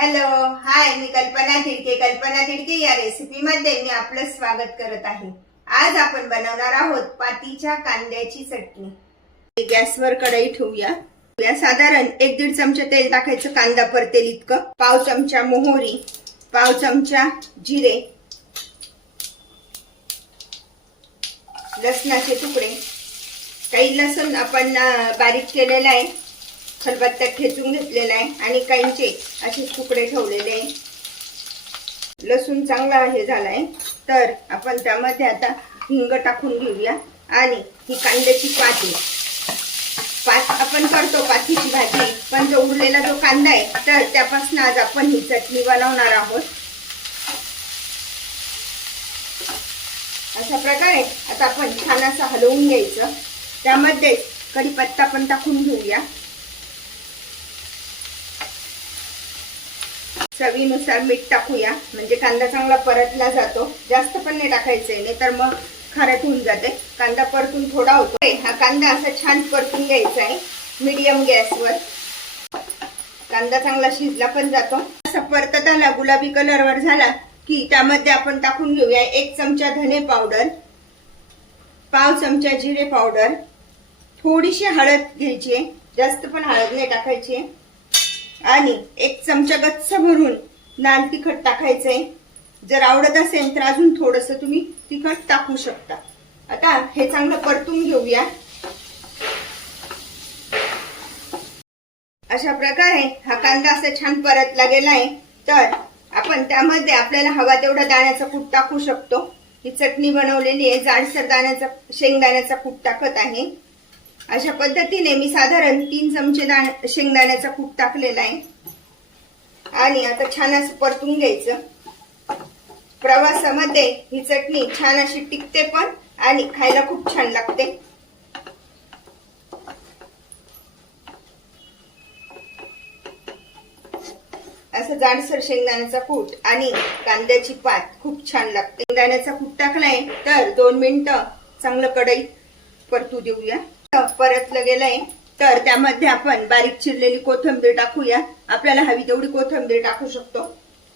Hello hi मी कल्पना तिडके कल्पना तिडके या रेसिपी मध्ये मी आपलं स्वागत करत आहे. आज आपण बनवणार आहोत पातीच्या कांद्याची चटणी. गॅसवर कढई ठेवूया. या साधारण एक दीड चमचा तेल टाकायचं कांदा परतेल इतकं. पाव चमचा मोहरी पाव चमचा जिरे लसणाचे तुकडे. काही लसूण आपण बारीक केलेलं आहे. खलबत्त्यात ठेचून घेतलेला आहे आणि काहींचे असे तुकडे ठेवलेले आहे. लसूण चांगला हे झालाय. तर आपण त्यामध्ये आता हिंग टाकून घेऊया. आणि ही कांद्याची पाती. पात आपण करतो पातीची भाजी. पण जो उरलेला जो कांदा आहे तर त्यापासून आज आपण ही चटणी बनवणार आहोत. अशा प्रकारे आता आपण छान असं हलवून घ्यायचं. त्यामध्ये कढीपत्ता पण टाकून घेऊया. चवीनुसार मीठ टाकूया. म्हणजे कांदा चांगला परतला जातो. जास्त पण नाही टाकायचंय. नाही तर मग खारट होऊन जाते. कांदा परतून थोडा होतो. हा कांदा असा छान परतून घ्यायचा आहे. मीडियम गॅसवर. कांदा चांगला शिजला पण जातो. असा परतत आला गुलाबी कलरवर झाला की त्यामध्ये आपण टाकून घेऊया एक चमचा धने पावडर पाव चमचा जिरे पावडर. थोडीशी हळद घ्यायची आहे. जास्त पण हळद नाही टाकायची आहे. आणि एक चमचा गच्च भरून लाल तिखट टाकायचंय. जर आवडत असेल तर अजून थोडस तुम्ही तिखट टाकू शकता. आता हे चांगलं परतून घेऊया. अशा प्रकारे हा कांदा असा छान परतला गेला आहे तर आपण त्यामध्ये आपल्याला हवा तेवढा दाण्याचा कूट टाकू शकतो. ही चटणी बनवलेली आहे. जाडसर दाण्याचा शेंगदाण्याचा कूट टाकत आहे. अशा पद्धतीने मी साधारण तीन चमचे दाण शेंगदाण्याचा कूट टाकलेला आहे. आणि आता छान असं परतून घ्यायचं. प्रवासामध्ये ही चटणी छान अशी टिकते पण आणि खायला खूप छान लागते. असं जाडसर शेंगदाण्याचा कूट आणि कांद्याची पात खूप छान लागते. शेंगदाण्याचा कूट टाकलाय तर दोन मिनिटं चांगलं कढई परतू देऊया. परतलं गेलंय तर त्यामध्ये आपण बारीक चिरलेली कोथंबीर टाकूया. आपल्याला हवी तेवढी कोथंबीर टाकू शकतो.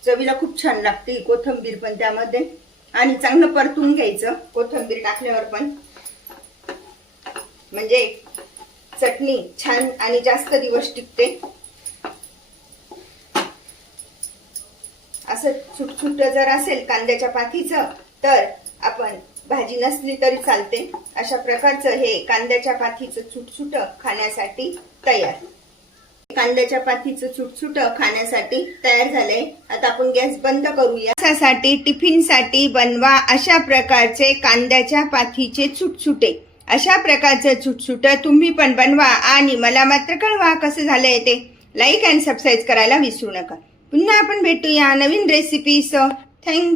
चवीला खूप छान लागते ही कोथंबीर पण त्यामध्ये. आणि चांगलं परतून घ्यायचं कोथंबीर टाकल्यावर पण. म्हणजे चटणी छान आणि जास्त दिवस टिकते. असं छुटछुट जर असेल कांद्याच्या पातीचं तर आपण भाजी नसली तरी चालते. अशा प्रकारचं हे कांद्याच्या पाथीचं छुटछुट खाण्यासाठी तयार. कांद्याच्या पाथीचं छुटछुट खाण्यासाठी तयार झालंय. आता आपण गॅस बंद करूया. साठी टिफिनसाठी बनवा अशा प्रकारचे कांद्याच्या पाथीचे छुटछुटे अशा प्रकारचे छुटछुट तुम्ही पण बनवा आणि मला मात्र कळवा कसं झालंय ते. लाईक अँड सबस्क्राईब करायला विसरू नका. पुन्हा आपण भेटूया नवीन रेसिपीसह थँक